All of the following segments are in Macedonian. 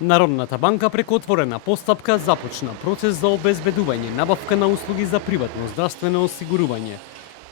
Народната банка преку отворена постапка започна процес за обезбедување набавка на услуги за приватно здравствено осигурување.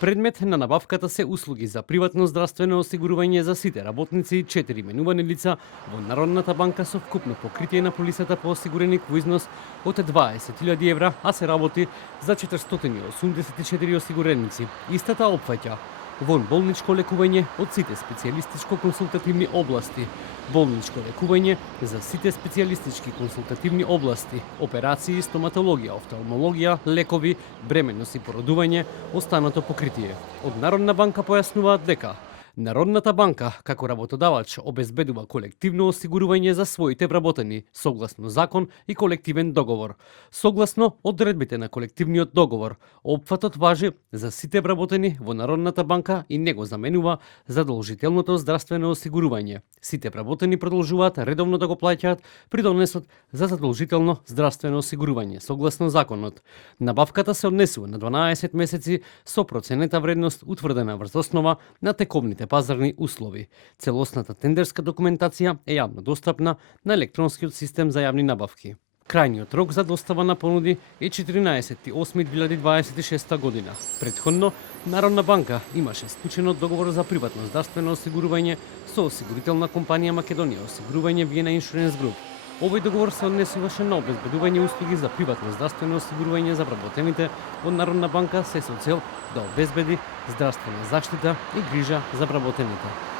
Предмет на набавката се услуги за приватно здравствено осигурување за сите работници и 4 именувани лица во Народната банка со вкупно покритие на полисата по осигуреник во износ од 20.000 евра, а се работи за 484 осигуреници. Истата опфаќа болничко лекување од сите специјалистичко-консултативни области, болничко лекување за сите специјалистички консултативни области, операции, стоматологија, офталмологија, лекови, бременност и породување, останато покритие. Од Народна банка појаснуваат дека Народната банка, како работодавач, обезбедува колективно осигурување за своите вработени, согласно закон и колективен договор. Согласно одредбите на колективниот договор, опфатот важи за сите вработени во Народната банка и не го заменува задолжителното здравствено осигурување. Сите вработени продолжуваат редовно да го плаќаат придонесот за задолжително здравствено осигурување, согласно законот. Набавката се однесува на 12 месеци со проценета вредност утврдена врз основа на тековните пазарни услови. Целосната тендерска документација е јавно достапна на електронскиот систем за јавни набавки. Крајниот рок за достава на понуди е 14.8.2026 година. Претходно, Народна банка имаше склучено договор за приватно здравствено осигурување со осигурителна компанија Македонија осигурување Виена Insurance Group. Овој договор се однесуваше на обезбедување услуги за приватно здравствено осигурување за вработените од Народна банка се со цел да обезбеди здравствена заштита и грижа за вработените.